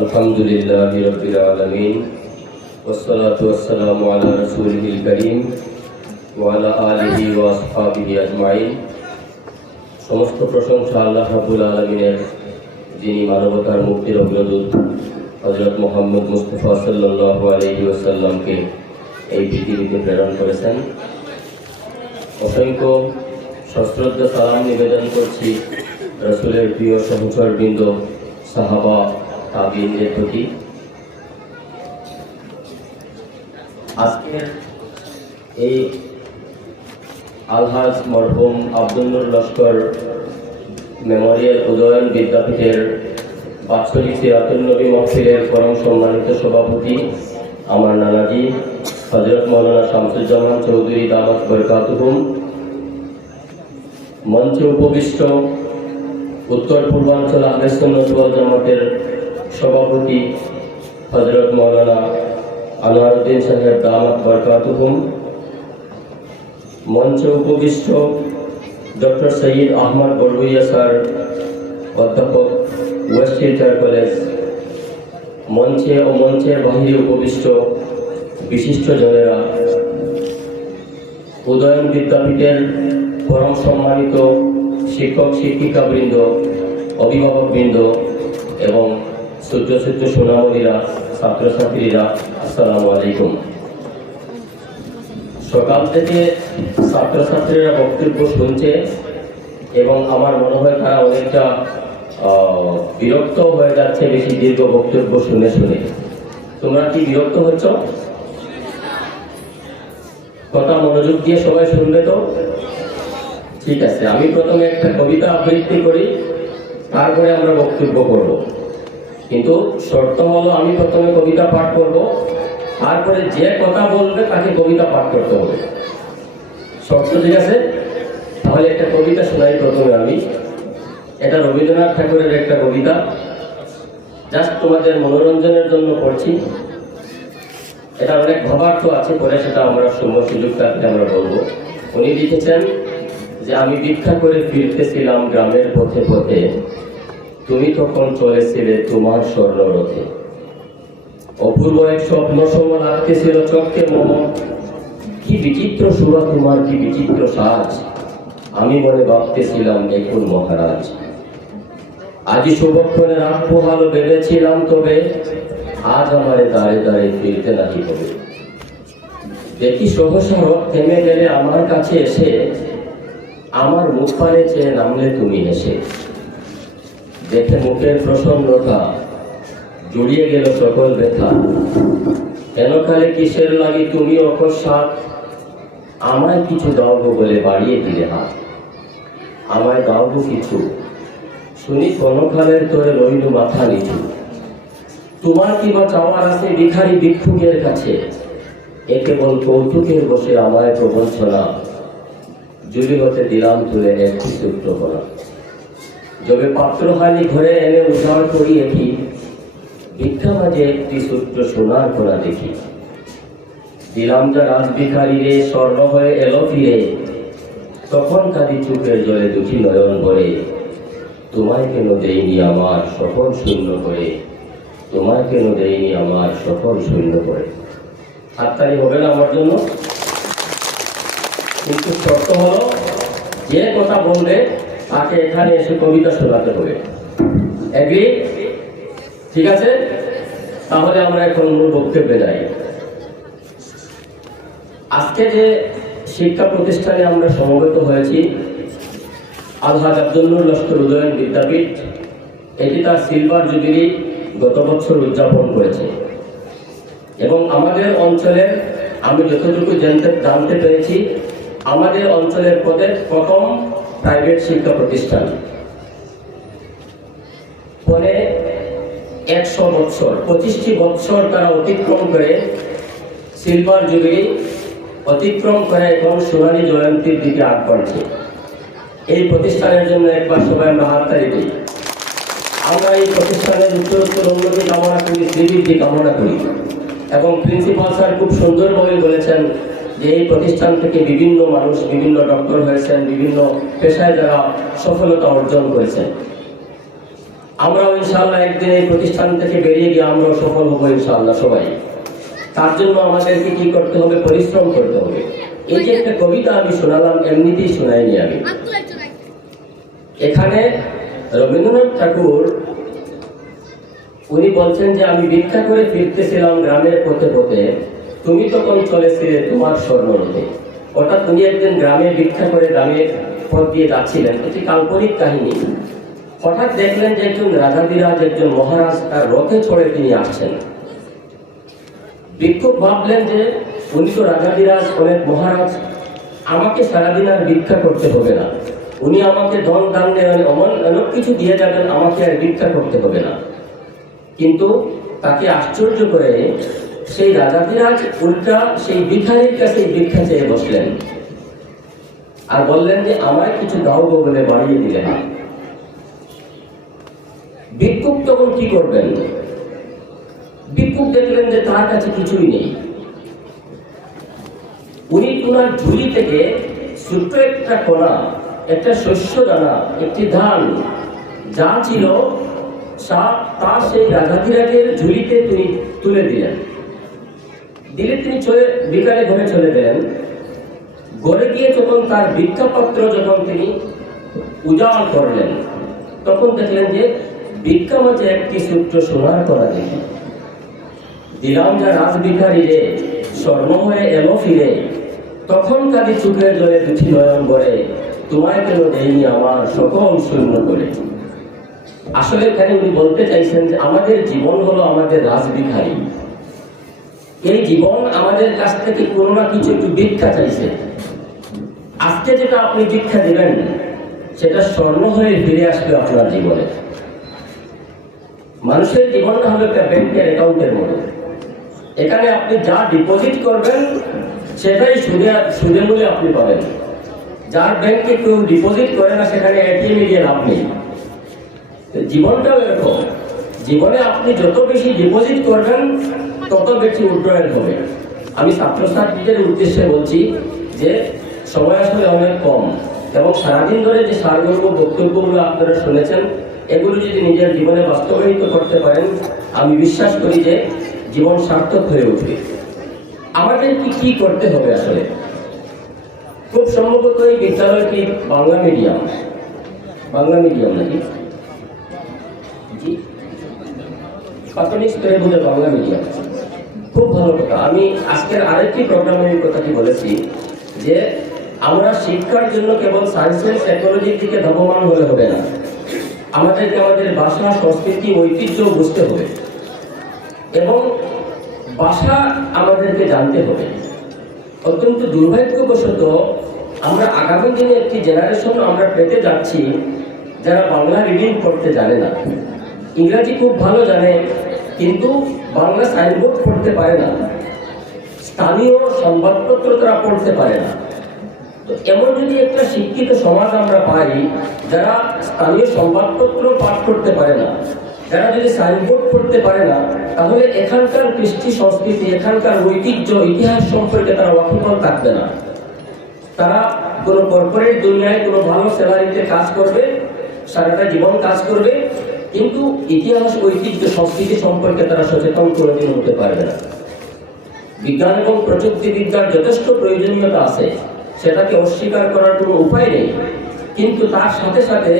আলহামদুলিল্লাহি রাব্বিল আলামিন ওয়াসসালাতু ওয়াসসালামু আলা রাসূলিল কারীম ওয়া আলা আলিহি ওয়া আসহাবিহি আজমাইন। সমস্ত প্রশংসা আল্লাহ রাব্বুল আলামিনের, যিনি মানবতার মুক্তির অগ্রদূত হযরত মুহাম্মদ মুস্তাফা সাল্লাল্লাহু আলাইহি ওয়াসাল্লামকে এই পৃথিবীতে প্রেরণ করেছেন। অসংখ্য সশ্রদ্ধ সালাম নিবেদন করছি রাসূলের প্রিয় সহচরবৃন্দ, সাহাবা তাবিঈনদের প্রতি। আজকের এই আলহাজ মরহুম আব্দুল নূর লস্কর মেমোরিয়াল উদয়ন বিদ্যাপীঠের বাৎসরিক সিরাতুন নবী মাহফিলের পরম সম্মানিত সভাপতি আমার নানাজি হযরত মাওলানা শামসুজ্জামান চৌধুরী দামাত বরকাতুহুম, মঞ্চে উপবিষ্ট উত্তর পূর্বাঞ্চল আহলে সুন্নাত ওয়াল জামাতের সভাপতি হযরত মাওলানা আনোয়ারউদ্দিন সাহেব দামাত বরকাতুহুম, মঞ্চে উপবিষ্ট ডক্টর সৈয়দ আহমদ বড়ভুইয়া স্যার, অধ্যাপক ওয়েস্ট টিচার কলেজ, মঞ্চে ও মঞ্চের বাহিরে উপবিষ্ট বিশিষ্ট জনেরা, উদয়ন বিদ্যাপীঠের পরম সম্মানিত শিক্ষক শিক্ষিকাবৃন্দ, অভিভাবকবৃন্দ এবং সূর্য সূর্য সোনামণিরা, ছাত্রছাত্রীরা, আসসালামু আলাইকুম। সকাল থেকে ছাত্রছাত্রীরা বক্তব্য শুনছে এবং আমার মনে হয় তারা অনেকটা বিরক্ত হয়ে যাচ্ছে বেশি দীর্ঘ বক্তব্য শুনে শুনে। তোমরা কি বিরক্ত হচ্ছ? কথা মনোযোগ দিয়ে সবাই শুনবে তো? ঠিক আছে, আমি প্রথমে একটা কবিতা আবৃত্তি করি, তারপরে আমরা বক্তব্য করব। কিন্তু শর্ত হলো আমি প্রথমে কবিতা পাঠ করব, তারপরে যে কথা বলবে তাকে কবিতা পাঠ করতে হবে। শর্ত ঠিক আছে? তাহলে একটা কবিতা শোনাই প্রথমে আমি। এটা রবীন্দ্রনাথ ঠাকুরের একটা কবিতা, জাস্ট তোমাদের মনোরঞ্জনের জন্য পড়ছি। এটা অনেক ভাবার্থ আছে, পরে সেটা আমরা সময় সুযোগ থাকলে আমরা বলবো। উনি লিখেছেন যে আমি ভিক্ষা করে ফিরতেছিলাম গ্রামের পথে পথে, তুমি তখন চলেছিলে তোমার স্বর্ণরথে। অপূর্ব এক স্বপ্ন সম লাগতেছিল চক্ষে মম, কি বিচিত্র শোভা তোমার, কি বিচিত্র সাজ, আমি মনে ভাবতেছিলাম দেখুন মহারাজ। আজি শুভক্ষণে রাখবো ভালো ভেবেছিলাম, তবে আজ আমারে দাঁড়ে দাঁড়ে ফিরতে নাকি হবে। দেখি সহসা থেমে গেলে আমার কাছে এসে, আমার মুখ পানে চেয়ে নামলে তুমি হেসে। দেখে মুখের প্রসন্নতা জড়িয়ে গেল সকল ব্যথা, কেন কালে কিসের লাগি তুমি অকস্মাৎ, আমায় কিছু দাও গো বলে বাড়িয়ে দিলে হাত। আমায় দাও গো কিছু, শুনি ক্ষণকালের তোরে লইল মাথা নিচু। তোমার কি বা চাওয়ার আছে ভিখারি ভিক্ষুকের কাছে, এ কেবল কৌতুকের বসে আমায় প্রবঞ্চনা, জুলি হতে দিলাম তুলে একটি সূত্র করা। যবে পাত্র হানি ঘরে এনে উজাড় করি একই, ভিক্ষা মাঝে একটি সূত্র সোনার করা দেখি। দিলাম যা রাজভিখারি রে, স্বর্ণ হয়ে এলো ফিরে, তখন কাঁদি চোখের জলে দুটি নয়ন ভরে। তোমায় কেন দেইনি আমার সকল শূন্য করে, তোমায় কেন দেইনি আমার সকল শূন্য করে। হাততালি হবে না আমার জন্য? কিন্তু শর্ত হলো যে কথা বলবে তাকে এখানে এসে কবিতা শোনাতে হবে। এগ্রি? ঠিক আছে, তাহলে আমরা এখন মূল বক্তব্যে যাই। আজকে যে শিক্ষা প্রতিষ্ঠানে আমরা সমবেত হয়েছি, আলহাজ আব্দুল নূর লস্কর উদয়ন বিদ্যাপীঠ, এটি তার সিলভার জুবিলি গত বছর উদযাপন করেছে এবং আমাদের অঞ্চলের, আমি যতটুকু জানতে পেরেছি, আমাদের অঞ্চলের প্রথম প্রাইভেট শিক্ষা প্রতিষ্ঠান। পরে 100 বছর, 25টি বছর তারা অতিক্রম করে সিলভার জুবিলি অতিক্রম করে এখন সোনালী জয়ন্তীর দিকে আগ বাড়ছে। এই প্রতিষ্ঠানের জন্য একবার সবাই আমরা হাততালি দিই। আমরা এই প্রতিষ্ঠানের উত্তরোত্তর উন্নতি কামনা করি, শ্রীবৃদ্ধি কামনা করি এবং প্রিন্সিপাল স্যার খুব সুন্দরভাবে বলেছেন যে এই প্রতিষ্ঠান থেকে বিভিন্ন মানুষ বিভিন্ন ডক্টর হয়েছেন, বিভিন্ন পেশায় যারা সফলতা অর্জন করেছেন। আমরাও ইনশাআল্লাহ একদিন এই প্রতিষ্ঠান থেকে বেরিয়ে গিয়ে আমরাও সফল হবো ইনশাআল্লাহ সবাই। তার জন্য আমাদেরকে কি করতে হবে? পরিশ্রম করতে হবে। এই যে একটা কবিতা আমি শোনালাম, এমনিতেই শোনাইনি আমি। এখানে রবীন্দ্রনাথ ঠাকুর উনি বলছেন যে আমি ভিক্ষা করে ফিরতেছিলাম গ্রামের পথে পথে, তুমি তখন চলেছিলে তোমার স্বর্ণরথে। অর্থাৎ উনি একদিন গ্রামে ভিক্ষা করে গ্রামের পথ দিয়ে যাচ্ছিলেন, এটি কাল্পনিক কাহিনী। হঠাৎ দেখলেন যে একজন রাজাধিরাজ, একজন মহারাজ তার রথে চড়ে তিনি আসছেন। ভিক্ষুক ভাবলেন যে উনি তো রাজাধিরাজ, অনেক মহারাজ, আমাকে সারাদিন আর ভিক্ষা করতে হবে না, উনি আমাকে ধন দান অনেক কিছু দিয়ে যাবেন, আমাকে আর ভিক্ষা করতে হবে না। কিন্তু তাকে আশ্চর্য করে সেই রাজাধিরাজ উল্টা সেই ভিখারির কাছে ভিক্ষা চেয়ে বসলেন আর বললেন যে আমায় কিছু দাও গো বলে বাড়িয়ে দিলেন। ভিক্ষুক তখন কি করবেন? ভিক্ষুক দেখলেন যে তার কাছে কিছুই নেই। উনি ওনার ঝুলি থেকে ছোট্ট একটা কণা, একটা শস্য দানা, একটি ধান যা ছিল তা সেই রাজাধিরাজের ঝুলিতে তিনি তুলে দিলেন। দিলে তিনি বিকালে ঘরে চলে গেলেন। ঘরে গিয়ে যখন তার ভিক্ষাপত্র যখন তিনি উজাড় করলেন, তখন দেখলেন যে ভিক্ষা মাঝে একটি ছোট্ট সোনার কণা দেখি। দিলাম যা রাজভিখারি রে, স্বর্ণ হয়ে এলো ফিরে, তখন কাঁদি চোখের জলে দুটি নয়ন করে, তোমায় কেন দেয়নি আমার সকল শূন্য করে। আসলে এখানে উনি বলতে চাইছেন যে আমাদের জীবন হলো আমাদের রাজভিখারি। এই জীবন আমাদের কাছ থেকে কোনো না কিছু একটু ভিক্ষা চাইছে। আজকে যেটা আপনি ভিক্ষা দিবেন সেটা স্বর্ণ হয়ে ফিরে আসবে আপনার জীবনে। মানুষের জীবনটা হলো একটা ব্যাংকের অ্যাকাউন্টের মতো। এখানে আপনি যা ডিপোজিট করবেন সেটাই সুদে মূল্যে আপনি পাবেন। যার ব্যাংকে কেউ ডিপোজিট করে না সেখানে এটিএমে গিয়ে লাভ নেই। জীবনটাও এরকম, জীবনে আপনি যত বেশি ডিপোজিট করবেন তত বেশি উড্রয়াল হবে। আমি ছাত্রছাত্রীদের উদ্দেশ্যে বলছি যে সময় আসলে অনেক কম, এবং সারাদিন ধরে যে সারগর্ভ বক্তব্যগুলো আপনারা শুনেছেন এগুলো যদি নিজের জীবনে বাস্তবায়িত করতে পারেন, আমি বিশ্বাস করি যে জীবন সার্থক হয়ে উঠবে। আমাদের কি করতে হবে আসলে? খুব সম্ভবত এই বিদ্যালয়টি বাংলা মিডিয়াম নাকি? জি, প্রাথমিক স্তরে বোধ বাংলা মিডিয়াম। খুব ভালো কথা। আমি আজকের আরেকটি প্রোগ্রামে এই কথাটি বলেছি যে আমরা শিক্ষার জন্য কেবল সায়েন্স এন্ড টেকনোলজির দিকে ধাবমান হলে হবে না, আমাদেরকে আমাদের ভাষা, সংস্কৃতি, ঐতিহ্য বুঝতে হবে এবং ভাষা আমাদেরকে জানতে হবে। অত্যন্ত দুর্ভাগ্যবশত আমরা আগামী দিনে একটি জেনারেশন আমরা পেতে যাচ্ছি যারা বাংলা রিডিং পড়তে জানে না, ইংরাজি খুব ভালো জানে কিন্তু বাংলা সাইনবোর্ড পড়তে পারে না, স্থানীয় সংবাদপত্র তারা পড়তে পারে না। তো এমন যদি একটা শিক্ষিত সমাজ আমরা পাই যারা স্থানীয় সংবাদপত্র পাঠ করতে পারে না, যারা যদি সাইনবোর্ড পড়তে পারে না, তাহলে এখানকার কৃষ্টি সংস্কৃতি, এখানকার ঐতিহ্য, ইতিহাস সম্পর্কে তারা ওয়াকিবহাল থাকবে না। তারা কোনো কর্পোরেট দুনিয়ায় কোনো ভালো স্যালারিতে কাজ করবে, সারাটা জীবন কাজ করবে, কিন্তু ইতিহাস, ঐতিহ্য, সংস্কৃতি সম্পর্কে তারা সচেতন কোনোদিন হতে পারবে না। বিজ্ঞান এবং প্রযুক্তিবিদ্যার যথেষ্ট প্রয়োজনীয়তা আছে, সেটাকে অস্বীকার করার কোনো উপায় নেই, কিন্তু তার সাথে সাথে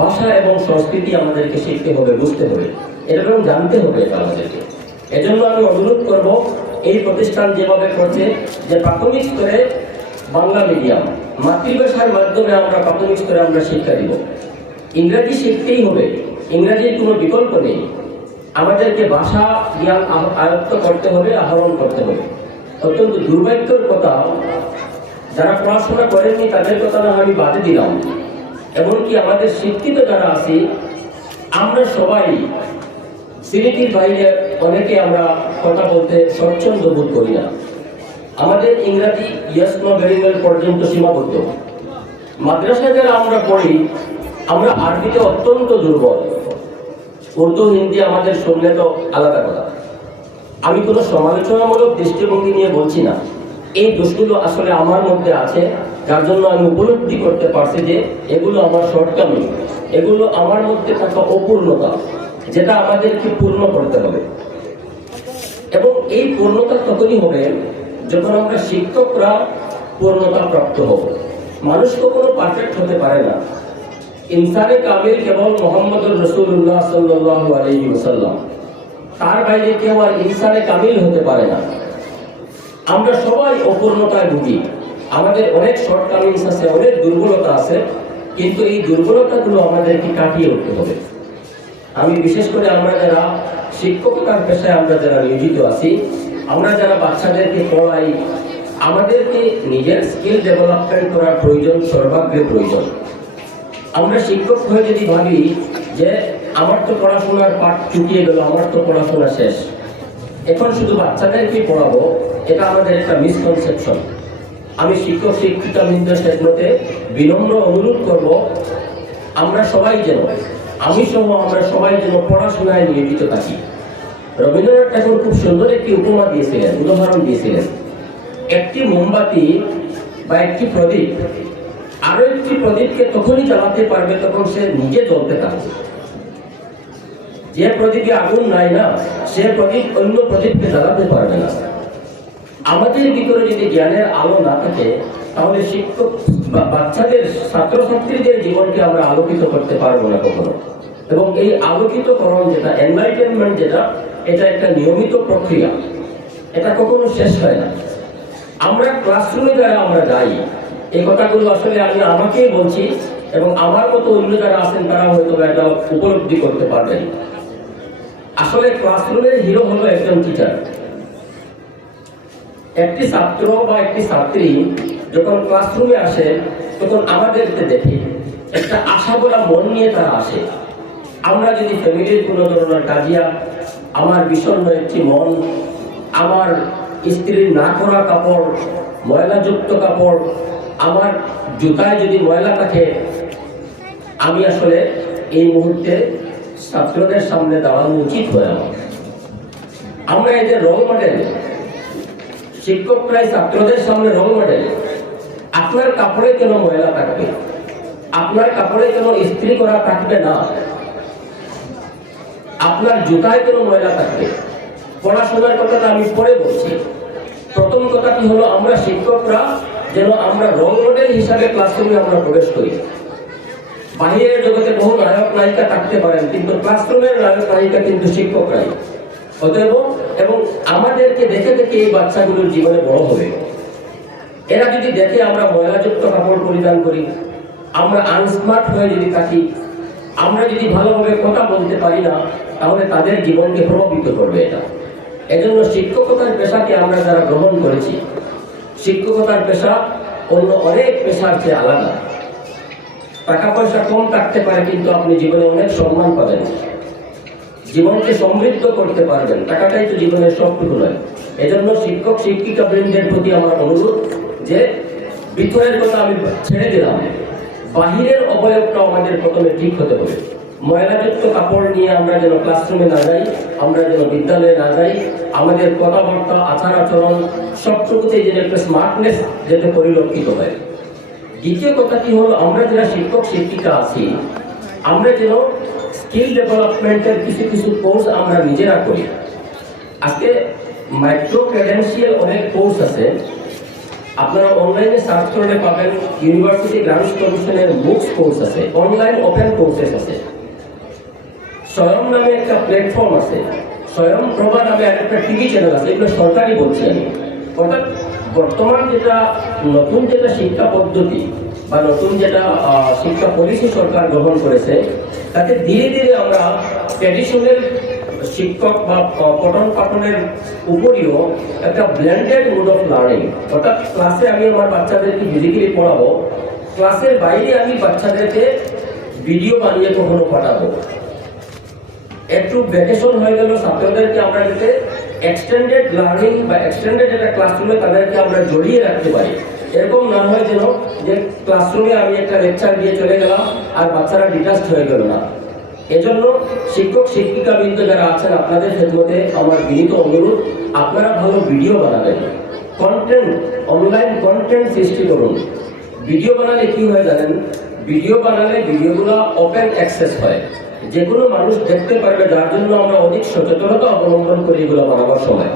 ভাষা এবং সংস্কৃতি আমাদেরকে শিখতে হবে, বুঝতে হবে, এরকম জানতে হবে আমাদেরকে। এজন্য আমি অনুরোধ করব এই প্রতিষ্ঠান যেভাবে করছে যে প্রাথমিক স্তরে বাংলা মিডিয়াম, মাতৃভাষার মাধ্যমে আমরা প্রাথমিক স্তরে আমরা শিক্ষা দিব। ইংরাজি শিখতেই হবে, ইংরাজির কোনো বিকল্প নেই। আমাদেরকে ভাষা জ্ঞান আয়ত্ত করতে হবে, আহরণ করতে হবে। অত্যন্ত দুর্ভাগ্যের কথা, যারা পড়াশোনা করেননি তাদের কথা না আমি বাদে দিলাম, এমনকি আমাদের শিক্ষিত যারা আছি আমরা সবাই সিলেটির বাইরে অনেকে আমরা কথা বলতে স্বচ্ছন্দ বোধ করি না। আমাদের ইংরাজি ইয়েস নো ভেরি ওয়েল পর্যন্ত সীমাবদ্ধ। মাদ্রাসায় যারা আমরা পড়ি আমরা আরবিতে অত্যন্ত দুর্বল, উর্দু হিন্দি আমাদের শুনলে তো আলাদা কথা। আমি কোনো সমালোচনামূলক দৃষ্টিভঙ্গি নিয়ে বলছি না, এই দোষগুলো আসলে আমার মধ্যে আছে, যার জন্য আমি উপলব্ধি করতে পারছি যে এগুলো আমার শর্টকামিং। এগুলো আমার মধ্যে থাকা অপূর্ণতা, যেটা আমাদেরকে পূর্ণ করতে হবে। এবং এই পূর্ণতা তখনই হবে যখন আমরা শিক্ষকরা পূর্ণতা প্রাপ্ত হব। মানুষ কখনো পারফেক্ট হতে পারে না। ইনসানে কামিল কেবল মুহাম্মদুর রাসূলুল্লাহ সাল্লাল্লাহু আলাইহি ওয়াসাল্লাম, তার বাইরে কেউ আর ইনসানে কামিল হতে পারে না। আমরা সবাই অপূর্ণতায় ভুগি, আমাদের অনেক শর্টকামিংস আছে, অনেক দুর্বলতা আছে, কিন্তু এই দুর্বলতাগুলো আমাদেরকে কাটিয়ে উঠতে হবে। আমি বিশেষ করে আমরা যারা শিক্ষকতার পেশায় আমরা যারা নিয়োজিত আছি, আমরা যারা বাচ্চাদেরকে পড়াই, আমাদেরকে নিজের স্কিল ডেভেলপমেন্ট করার প্রয়োজন, সর্বাগ্রে প্রয়োজন। আমরা শিক্ষক হয়ে যদি ভাবি যে আমার তো পড়াশোনার পাঠ চুকিয়ে গেল, আমার তো পড়াশোনা শেষ, এখন শুধু বাচ্চাদেরকে পড়াবো, এটা আমাদের একটা মিসকনসেপশন। আমি শিক্ষক শিক্ষিকা বৃন্দের ক্ষেত্রে বিনম্র অনুরোধ করব, আমরা সবাই যেন, আমি সহ আমরা সবাই যেন পড়াশোনায় নিয়োজিত থাকি। রবীন্দ্রনাথ ঠাকুর খুব সুন্দর একটি উপমা দিয়েছিলেন, উদাহরণ দিয়েছিলেন। একটি মোমবাতি বা একটি প্রদীপ আরো একটি প্রদীপকে তখনই জ্বালাতে পারবে তখন সে নিজে জ্বলতে থাকবে। যে প্রদীপে আগুন নাই না, সে প্রদীপ অন্য প্রদীপকে জ্বালাতে পারবে না। আমাদের ভিতরে যদি জ্ঞানের আলো না থাকে, তাহলে শিক্ষক বা বাচ্চাদের, ছাত্রছাত্রীদের জীবনকে আমরা আলোকিত করতে পারবো না কখনো। এবং এই আলোকিতকরণ যেটা, এনলাইটেনমেন্ট যেটা, এটা একটা নিয়মিত প্রক্রিয়া, এটা কখনো শেষ হয় না। আমরা ক্লাসরুমে যারা আমরা যাই, এই কথাগুলো আসলে আমি আমাকেই বলছি, এবং আমার মতো অন্য যারা আছেন তারা হয়তো এটা উপলব্ধি করতে পারবেন। আসলে ক্লাসরুমের হিরো হলো একজন টিচার। একটি ছাত্র বা একটি ছাত্রী যখন ক্লাসরুমে আসে, তখন আমাদেরকে দেখে একটা আশা ভরা মন নিয়ে তারা আসে। আমরা যদি ফ্যামিলির কোনো ধরনের কাজিয়া, আমার বিষণ্ণ একটি মন, আমার স্ত্রীর না করা কাপড়, ময়লাযুক্ত কাপড়, আমার জুতায় যদি ময়লা থাকে, আমি আসলে এই মুহূর্তে ছাত্রদের সামনে দাঁড়ানো উচিত হয় আমার। আমরা এদের রোল মডেল, শিক্ষকরাই ছাত্রদের সামনে রোল মডেল। আপনার কাপড়ে কেন ময়লা থাকবে? আপনার কাপড়ে কেন ইস্ত্রি করা থাকবে না? আপনার জুতায় কেন ময়লা থাকবে? পড়াশোনার কথাটা আমি পরে বলছি। প্রথম কথাটি হলো, আমরা শিক্ষকরা যেন আমরা রোল মডেল হিসাবে ক্লাসরুমে আমরা প্রবেশ করি। বাহিরের জগতে বহু নায়ক নায়িকা থাকতে পারেন, কিন্তু ক্লাসরুমের নায়ক নায়িকা কিন্তু শিক্ষকরাই। অতএব এবং আমাদেরকে দেখে দেখে এই বাচ্চাগুলোর জীবনে বড় হবে। এরা যদি দেখে আমরা ময়লাযুক্ত কাপড় পরিধান করি, আমরা আনস্মার্ট হয়ে যদি থাকি, আমরা যদি ভালোভাবে কথা বলতে পারি না, তাহলে তাদের জীবনকে প্রভাবিত করবে এটা। এজন্য শিক্ষকতার পেশাকে আমরা যারা গ্রহণ করেছি, শিক্ষকতার পেশা অন্য অনেক পেশার চেয়ে আলাদা। টাকা পয়সা কম থাকতে পারে, কিন্তু আপনি জীবনে অনেক সম্মান পাবেন, জীবনকে সমৃদ্ধ করতে পারবেন। টাকাটাই তো জীবনের সবটুকু নয়। এজন্য শিক্ষক শিক্ষিকা বৃন্দের প্রতি আমার অনুরোধ যে ভিতরের কথা আমি ছেড়ে দিলাম, বাহিরের অবয়বটা আমাদের প্রথমে ঠিক হতে হবে। ময়লাযুক্ত কাপড় নিয়ে আমরা যেন ক্লাসরুমে না যাই, আমরা যেন বিদ্যালয়ে না যাই, আমাদের কথাবার্তা, আচার আচরণ সবটুকুতে যেন একটা স্মার্টনেস যাতে পরিলক্ষিত হয়। দ্বিতীয় কথাটি হলো, আমরা যারা শিক্ষক শিক্ষিকা আছি, আমরা যেন স্কিল ডেভেলপমেন্টের কিছু কিছু কোর্স আমরা নিজেরা করি। আজকে মাইক্রো ক্রেডেন্সিয়াল অনেক কোর্স আছে, আপনারা অনলাইনে সার্চ করলে পাবেন। ইউনিভার্সিটি গ্রান্টস কমিশনের বুকস কোর্স আছে, অনলাইন ওপেন কোর্সেস আছে। স্বয়ং নামে একটা প্ল্যাটফর্ম আছে, স্বয়ং প্রভা নামে একটা টিভি চ্যানেল আছে। এগুলো সরকারি বলছি আমি। অর্থাৎ বর্তমান যেটা নতুন যেটা শিক্ষা পদ্ধতি বা নতুন যেটা শিক্ষা পলিসি সরকার গ্রহণ করেছে, তাতে ধীরে ধীরে আমরা ট্র্যাডিশনাল শিক্ষক বা পঠন পাঠনের উপরিও একটা ব্লেন্ডেড মোড অফ লার্নিং, অর্থাৎ ক্লাসে আমি আমার বাচ্চাদেরকে ফিজিক্যালি পড়াবো, ক্লাসের বাইরে আমি বাচ্চাদেরকে ভিডিও বানিয়ে কখনো পাঠাবো। একটু ভ্যাকেশন হয়ে গেল, ছাত্রদেরকে আমরা যাতে এক্সটেন্ডেড লার্নিং বা এক্সটেন্ডেড একটা ক্লাসরুমে তাদেরকে আমরা জড়িয়ে রাখতে পারি। এরকম না হয় যেন যে ক্লাসরুমে আমি একটা লেকচার দিয়ে চলে গেলাম আর বাচ্চারা ডিটাচড হয়ে গেল না। এজন্য শিক্ষক শিক্ষিকা বৃন্দ যারা আছেন, আপনাদের ক্ষেত্রে আমার বিনীত অনুরোধ, আপনারা ভালো ভিডিও বানাবেন, কন্টেন্ট, অনলাইন কন্টেন্ট সৃষ্টি করুন। ভিডিও বানালে কি হয় জানেন, ভিডিও বানালে ভিডিওগুলো ওপেন অ্যাক্সেস হয়, যে কোনো মানুষ দেখতে পারবে, যার জন্য আমরা অধিক সচেতনতা অবলম্বন করি এগুলো বানাবার সময়।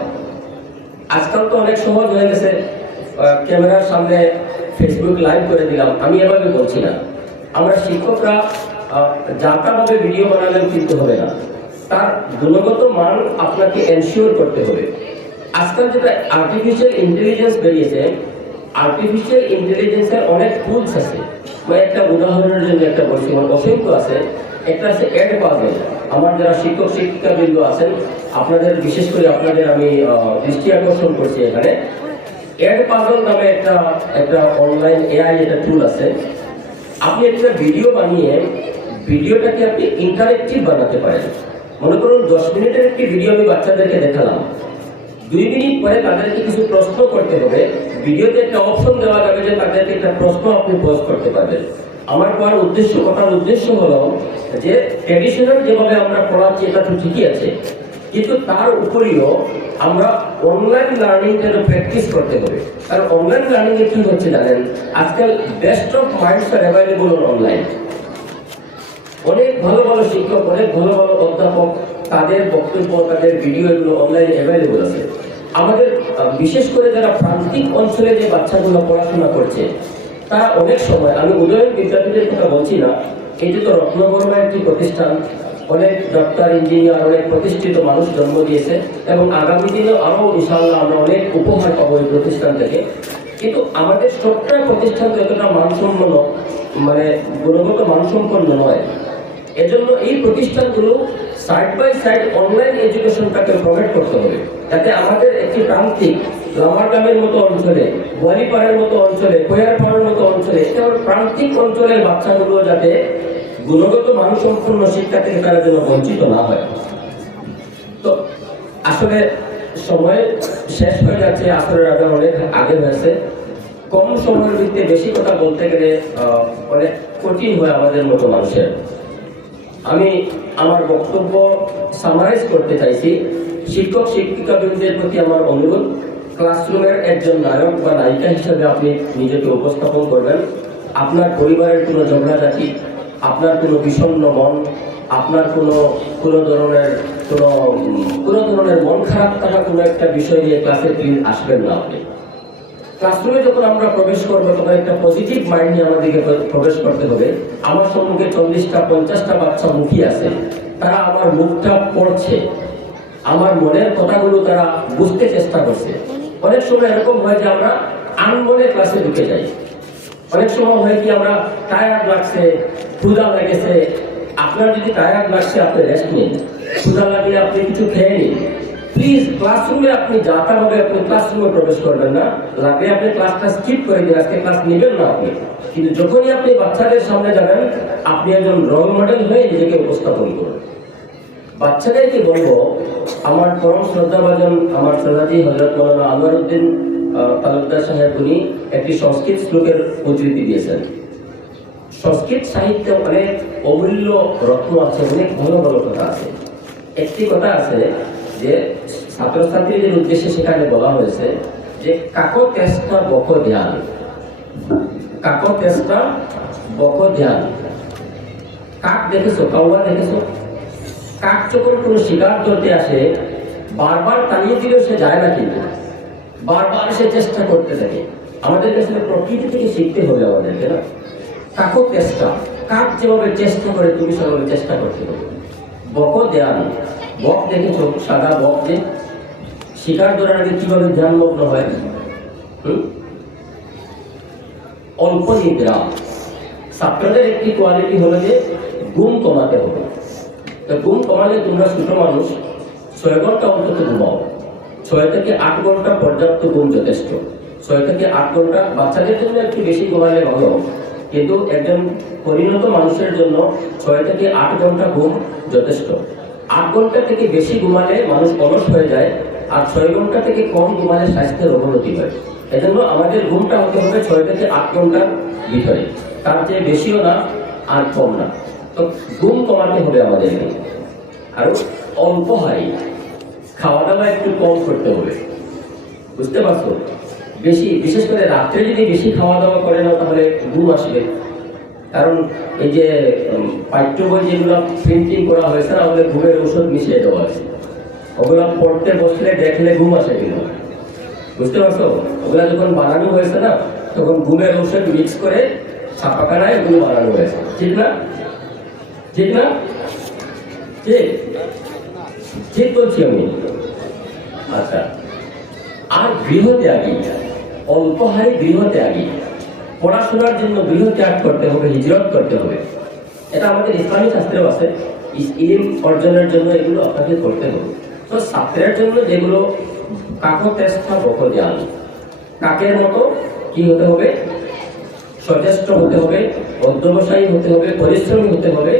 আজকাল তো অনেক সহজ হয়ে গেছে, ক্যামেরার সামনে ফেসবুক লাইভ করে দিলাম, আমি এভাবে বলছি না। আমরা শিক্ষকরা যাতাভাবে ভিডিও বানালেও কিন্তু হবে না, তার গুণগত মান আপনাকে এনশিওর করতে হবে। আজকাল যেটা আর্টিফিশিয়াল ইন্টেলিজেন্স বেরিয়েছে, আর্টিফিশিয়াল ইন্টেলিজেন্সের অনেক টুলস আছে। মানে একটা উদাহরণের জন্য একটা বলছি, অসংখ্য আছে। একটা আছে অ্যাড পাজল। আমার যারা শিক্ষক শিক্ষিকাবৃন্দ আছেন, আপনাদের বিশেষ করে আপনাদের আমি দৃষ্টি আকর্ষণ করছি এখানে। অ্যাড পাজল নামে একটা অনলাইন এআই একটা টুল আছে। আপনি একটা ভিডিও বানিয়ে ভিডিওটাকে আপনি ইন্টারেক্টিভ বানাতে পারেন। মনে করুন 10 মিনিটের একটি ভিডিও আমি বাচ্চাদেরকে দেখালাম, 2 মিনিট পরে তাদেরকে কিছু প্রশ্ন করতে হবে। ভিডিওতে একটা অপশন দেওয়া যাবে যে তাদেরকে একটা প্রশ্ন আপনি পোজ করতে পারবেন। আমার কথার উদ্দেশ্য হলো যে ট্র্যাডিশনাল যেভাবে আমরা পড়াচ্ছি এটা তো ঠিকই আছে, কিন্তু তার উপরেও আমরা অনলাইন লার্নিংটা প্র্যাকটিস করতে হবে। কারণ অনলাইন লার্নিং এ কি হচ্ছে জানেন, আজকাল best of minds R available online. অনেক ভালো ভালো শিক্ষক, অনেক ভালো ভালো অধ্যাপক, তাদের বক্তব্য, তাদের ভিডিও এগুলো অনলাইনে অ্যাভেলেবল আছে। আমাদের বিশেষ করে যারা প্রান্তিক অঞ্চলে যে বাচ্চাগুলো পড়াশোনা করছে, তারা অনেক সময়, আমি উদয়ন বিদ্যাপীঠের কথা বলছি না, এটি তো রত্নবর্মা একটি প্রতিষ্ঠান, অনেক ডক্টর, ইঞ্জিনিয়ার, অনেক প্রতিষ্ঠিত মানুষ জন্ম দিয়েছে, এবং আগামী দিনেও আরও ইনশাআল্লাহ আমরা অনেক উপহার পাবো এই প্রতিষ্ঠান থেকে। কিন্তু আমাদের সবটা প্রতিষ্ঠান যতটা মানসম্পন্ন, মানে গুণগত মানসম্পন্ন নয়। এজন্য এই প্রতিষ্ঠানগুলো সাইড বাই সাইড অনলাইন এডুকেশনটাকে প্রোভাইড করতে হবে, যাতে আমাদের একটি প্রান্তিক লামারগ্রামের মতো অঞ্চলে, গোয়ালিপাড়ার মতো অঞ্চলে, কোয়ারপাড়ার মতো অঞ্চলে, এবার প্রান্তিক অঞ্চলের বাচ্চাগুলো যাতে গুণগত মানসম্পন্ন শিক্ষা থেকে তারা যেন বঞ্চিত না হয়। তো আসলে সময় শেষ হয়ে যাচ্ছে, আসলে আগে অনেক আগে হয়েছে। কম সময়ের ভিত্তিতে বেশি কথা বলতে গেলে অনেক কঠিন হয় আমাদের মতো মানুষের। আমি আমার বক্তব্য সামারাইজ করতে চাইছি। শিক্ষক শিক্ষিকাবৃন্দের প্রতি আমার অনুরোধ, ক্লাসরুমের একজন নায়ক বা নায়িকা হিসেবে আপনি নিজেকে উপস্থাপন করবেন। আপনার পরিবারের কোনো ঝগড়াঝাটি, আপনার কোনো বিষণ্ণ মন, আপনার কোনো ধরনের মন খারাপ থাকা কোনো একটা বিষয় নিয়ে ক্লাসে প্লিজ আসবেন না। আপনি ক্লাসরুমে যখন আমরা প্রবেশ করবো, তখন একটা পজিটিভ মাইন্ড নিয়ে আমাদেরকে প্রবেশ করতে হবে। আমার সম্মুখে 40টা 50টা বাচ্চা মুখী আছে, তারা আমার মুখটা পড়ছে, আমার মনের কথাগুলো তারা বুঝতে চেষ্টা করছে। অনেক সময় এরকম হয় যে আমরা আনমনে ক্লাসে ঢুকে যাই। অনেক সময় হয় কি, আমরা টায়ার্ড লাগছে, ক্ষুধা লেগেছে। আপনার যদি টায়ার্ড লাগছে, আপনি রেস্ট নিন। ক্ষুধা লাগলে আপনি কিছু খেয়ে নিন। প্লিজ ক্লাসরুমে আপনি যাতাভাবে আপনি ক্লাসরুমে প্রবেশ করবেন না। লাগলে আপনি ক্লাসটা স্কিপ করে দিন, আজকে ক্লাস নেবেন না আপনি। কিন্তু যখনই আপনি বাচ্চাদের সামনে যাবেন, আপনি একজন রোল মডেল হয়ে নিজেকে উপস্থাপন করুন। বাচ্চাদেরকে বলবো, আমার পরম শ্রদ্ধাভাজন আমার শ্রদ্ধাজি হযরত মাওলানা আনোয়ারউদ্দিন তালুকদার সাহেব, উনি একটি সংস্কৃত শ্লোকের উদ্ধৃতি দিয়েছেন। সংস্কৃত সাহিত্যে অনেক অমূল্য রত্ন আছে, অনেক ভালো ভালো কথা আছে। একটি কথা আছে যে ছাত্রছাত্রীদের উদ্দেশ্যে সেখানে বলা হয়েছে যে কাকো তেষ্টা বক ধ্যান, কাকো তেষ্টা বক ধ্যান। কাক দেখেছো? কাউয়া দেখেছো? কাক যখন কোনো শিকার ধরতে আসে, বারবার টানিয়ে দিলেও সে যায় না, কিন্তু বারবার সে চেষ্টা করতে থাকে। আমাদের কাছে প্রকৃতি থেকে শিখতে হবে আমাদেরকে, না? কাকো চেষ্টা, কাক যেভাবে চেষ্টা করে তুমি সেভাবে চেষ্টা করতে হবে। বক ধ্যান, বক দেখেছো? সাদা বক যে শিকার ধরার আগে কিভাবে ধ্যানমগ্ন হয়। অল্প নিদ্রা। ছাত্রদের একটি কোয়ালিটি হলো যে ঘুম কমাতে হবে। তো ঘুম কমালে তোমরা ছোট মানুষ 6 ঘন্টা অন্তত ঘুমাও। 6 থেকে 8 ঘন্টা পর্যাপ্ত ঘুম যথেষ্ট। 6 থেকে 8 ঘন্টা বাচ্চাদের জন্য একটু বেশি ঘুমালে ভালো, কিন্তু একজন পরিণত মানুষের জন্য 6 থেকে 8 ঘন্টা ঘুম যথেষ্ট। 8 ঘন্টা থেকে বেশি ঘুমালে মানুষ অলস হয়ে যায়, আর 6 ঘন্টা থেকে কম ঘুমালে স্বাস্থ্যের অবনতি হয়। এজন্য আমাদের ঘুমটা হতে হবে 6 থেকে 8 ঘন্টার ভিতরে, তার চেয়ে বেশিও না আর কম না। তো ঘুম কমাতে হবে আমাদেরকে। আর অল্প হারি খাওয়া দাওয়া একটু কম করতে হবে, বুঝতে পারছো? বেশি, বিশেষ করে রাত্রে যদি বেশি খাওয়া দাওয়া করে না, তাহলে ঘুম আসবে। কারণ এই যে পাঠ্য বই যেগুলো প্রিন্টিং করা হয়েছে না, ওগুলো ঘুমের ঔষধ মিশিয়ে দেওয়া আছে। ওগুলো পড়তে বসলে দেখলে ঘুম আসে কিন্তু, বুঝতে পারছো? ওগুলো যখন বানানো হয়েছে না, তখন ঘুমের ঔষধ মিক্স করে ছাপাখানায় ওগুলো বানানো হয়েছে। ঠিক না? ঠিক না? ঠিক ঠিক বলছি আমি। আচ্ছা, আর গৃহত্যাগী, অল্পহারী গৃহত্যাগী, পড়াশোনার জন্য গৃহত্যাগ করতে হবে, হিজরত করতে হবে। এটা আমাদের ইসলামী শাস্ত্রেও আছে। ইলম অর্জনের জন্য এগুলো আপনাকে করতে হবে। তো ছাত্রের জন্য যেগুলো কাকতেষ্টা বকজান, কাকের মতো কি হতে হবে? সচেষ্ট হতে হবে, অধ্যবসায়ী হতে হবে, পরিশ্রমী হতে হবে,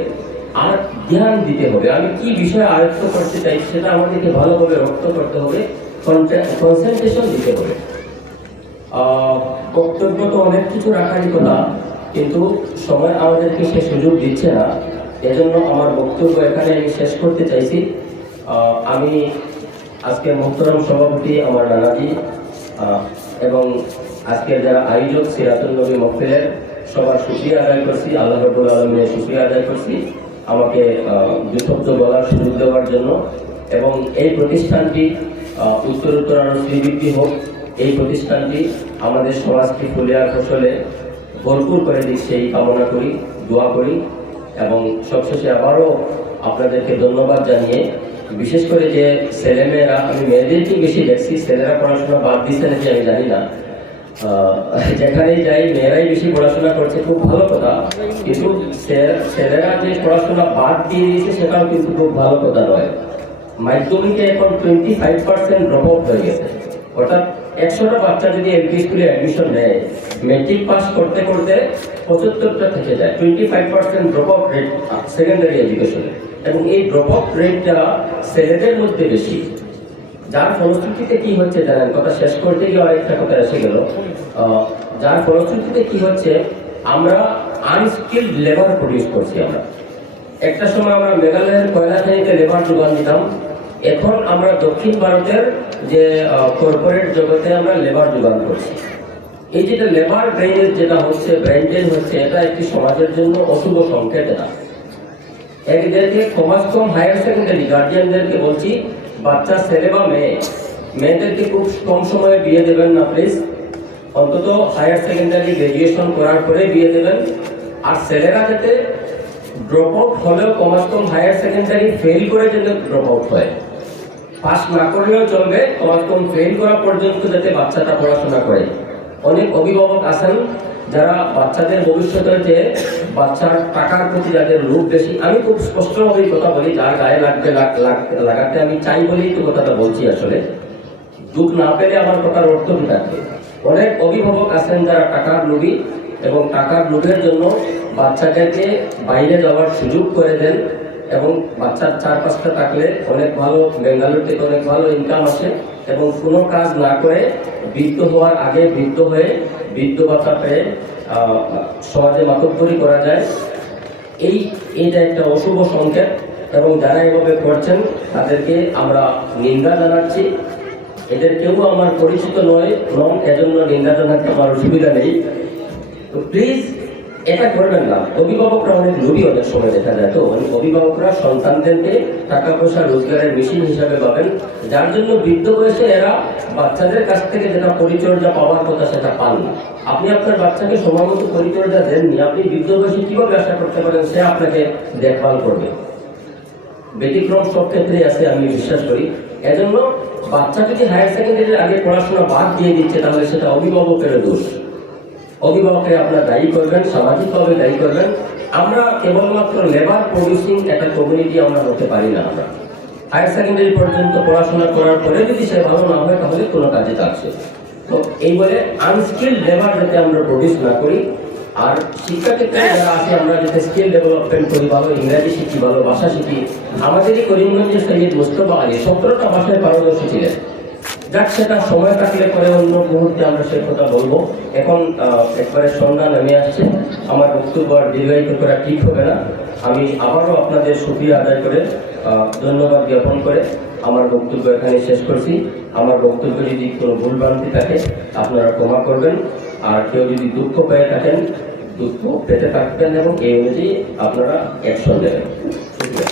আর ধ্যান দিতে হবে। আমি কি বিষয়ে আয়ত্ত করতে চাই সেটা আমাদেরকে ভালোভাবে রপ্ত করতে হবে, কনসেন্ট্রেশন দিতে হবে। বক্তব্য তো অনেক কিছু রাখারই কথা, কিন্তু সময় আমাদেরকে সে সুযোগ দিচ্ছে না। এজন্য আমার বক্তব্য এখানে আমি শেষ করতে চাইছি। আমি আজকের মোহতরম সভাপতি আমার নানাজি এবং আজকের যারা আয়োজক সিরাতুল নবী মহফিলের সবার শুকরিয়া আদায় করছি, আল্লাহ রাব্বুল আলামিনের শুকরিয়া আদায় করছি আমাকে দুশব্দ বলার সুযোগ দেওয়ার জন্য। এবং এই প্রতিষ্ঠানটি উত্তরোত্তর আরো শ্রীবৃদ্ধি হোক, এই প্রতিষ্ঠানটি আমাদের সমাজকে ফুলে আর ফসলে ভরপুর করে দিক সেই কামনা করি, দোয়া করি। এবং সবশেষে আবারও আপনাদেরকে ধন্যবাদ জানিয়ে, বিশেষ করে যে ছেলেমেয়েরা, আমি মেয়েদেরকে বেশি দেখছি, ছেলেরা পড়াশোনা বাদ দিচ্ছে নাকি আমি জানি না, যেখানেই যাই মেয়েরাই বেশি পড়াশোনা করছে, খুব ভালো কথা। কিন্তু ছেলেরা যে পড়াশোনা বাদ দিয়ে দিয়েছে সেটাও কিন্তু খুব ভালো কথা নয়। মাধ্যমিকে এখন 25% ড্রপ আউট হয়ে গেছে। অর্থাৎ 100টা বাচ্চা যদি এলপি স্কুলে অ্যাডমিশন নেয়, মেট্রিক পাস করতে করতে 75টা থেকে যায়। 25% ড্রপ আউট রেট সেকেন্ডারি এডুকেশনে, এবং এই ড্রপ আউট রেটটা ছেলেদের মধ্যে বেশি। যার ফলশ্রুতিতে কি হচ্ছে জানেন, কথা শেষ করতে গিয়ে আরেকটা কথা এসে গেল। যার ফলশ্রুতিতে কি হচ্ছে, আমরা আনস্কিল্ড লেবার প্রডিউস করছি। আমরা একটা সময় আমরা মেঘালয়ের কয়লা খনিতে লেবার যোগান দিতাম, এখন আমরা দক্ষিণ ভারতের যে কর্পোরেট জগতে আমরা লেবার যোগান করছি। এই যেটা লেবার ড্রেনেজ যেটা হচ্ছে, ব্রেন ড্রেন হচ্ছে, এটা একটি সমাজের জন্য অশুভ সংকেত। এটা এদেরকে কমাস কম হায়ার সেকেন্ডারি গার্জিয়ানদেরকে বলছি, বাচ্চা ছেলে বা মেয়েদেরকে খুব কম সময়ে বিয়ে দেবেন না প্লিজ। অন্তত হায়ার সেকেন্ডারি গ্রাজুয়েশন করার পরে বিয়ে দেবেন। আর ছেলেরা যাতে ড্রপ আউট হলেও কমাস কম হায়ার সেকেন্ডারি ফেল করে যাতে ড্রপ আউট হয়, পাস না করলেও চলবে, কমাস কম ফেল করা পর্যন্ত যাতে বাচ্চাটা পড়াশোনা করে। অনেক অভিভাবক আছেন যারা বাচ্চাদের ভবিষ্যতের যে বাচ্চার টাকার প্রতি যাদের লোভ বেশি। আমি খুব স্পষ্টভাবেই কথা বলি, যার গায়ে লাগাতে আমি চাই বলেই তো কথাটা বলছি। আসলে দুঃখ না পেলে আমার কথার অর্থ কি থাকে? অনেক অভিভাবক আছেন যারা টাকার লোভী, এবং টাকার লোভের জন্য বাচ্চাদেরকে বাইরে যাওয়ার সুযোগ করে দেন। এবং বাচ্চার 4-5টা থাকলে অনেক ভালো, বেঙ্গালুরু থেকে অনেক ভালো ইনকাম আসে, এবং কোনো কাজ না করে বৃদ্ধ হওয়ার আগে বৃদ্ধ হয়ে বৃদ্ধ ভাতা পেয়ে সমাজে মাতব্বরি করা যায়। এইটা একটা অশুভ সংকেত, এবং যারা এভাবে করছেন তাদেরকে আমরা নিন্দা জানাচ্ছি। এদের কেউ আমার পরিচিত নন, এজন্য নিন্দা জানাতে আমার অসুবিধা নেই। তো প্লিজ এটা করবেন না। অভিভাবকরা অনেক লোভী, অনেক সময় দেখা যায়। তো অভিভাবকরা সন্তানদেরকে টাকা পয়সা রোজগারের মেশিন হিসাবে ভাবেন, যার জন্য বৃদ্ধ বয়সে এরা বাচ্চাদের কাছ থেকে যেটা পরিচর্যা পাওয়ার কথা সেটা পান না। আপনি আপনার বাচ্চাকে সময় মতো পরিচর্যা দেননি, আপনি বৃদ্ধ বয়সে কিভাবে আশা করতে পারেন সে আপনাকে দেখভাল করবে? ব্যতিক্রম সব ক্ষেত্রেই আছে, আমি বিশ্বাস করি। এজন্য বাচ্চা যদি হায়ার সেকেন্ডারির আগে পড়াশোনা বাদ দিয়ে দিচ্ছে, তাহলে সেটা অভিভাবকের দোষ। অভিভাবককে আপনারা দায়ী করবেন, সামাজিকভাবে দায়ী করবেন। আমরা কেবলমাত্র লেবার প্রডিউসিং একটা কমিউনিটি আমরা হতে পারি না। আমরা হায়ার সেকেন্ডারি পর্যন্ত পড়াশোনা করার পরে যদি সে ভালো না হয়, তাহলে কোনো কাজে থাকছে। তো এই বলে আনস্কিল্ড লেবার যাতে আমরা প্রডিউস না করি, আর শিক্ষাক্ষেত্রে যারা আছে আমরা যাতে স্কিল ডেভেলপমেন্ট করি, ভালো ইংরাজি শিখি, ভালো ভাষা শিখি। আমাদেরই করিমগঞ্জের সৈয়দ মুস্তফা আলী 17টা ভাষায় পারদর্শী ছিলেন। যাক, সেটা সময় থাকলে পরে অন্য মুহূর্তে আমরা সেই কথা বলবো। এখন একবারে সন্ধ্যা নেমে আসছে, আমার বক্তব্য আর দীর্ঘায়িত করা ঠিক হবে না। আমি আবারও আপনাদের শুকরিয়া আদায় করে, ধন্যবাদ জ্ঞাপন করে আমার বক্তব্য এখানে শেষ করছি। আমার বক্তব্য যদি কোনো ভুলভ্রান্তি থাকে আপনারা ক্ষমা করবেন, আর কেউ যদি দুঃখ পেয়ে থাকেন তথ্য পেতে থাকবেন এবং এই অনুযায়ী আপনারা অ্যাকশন নেবেন। শুক্রিয়া।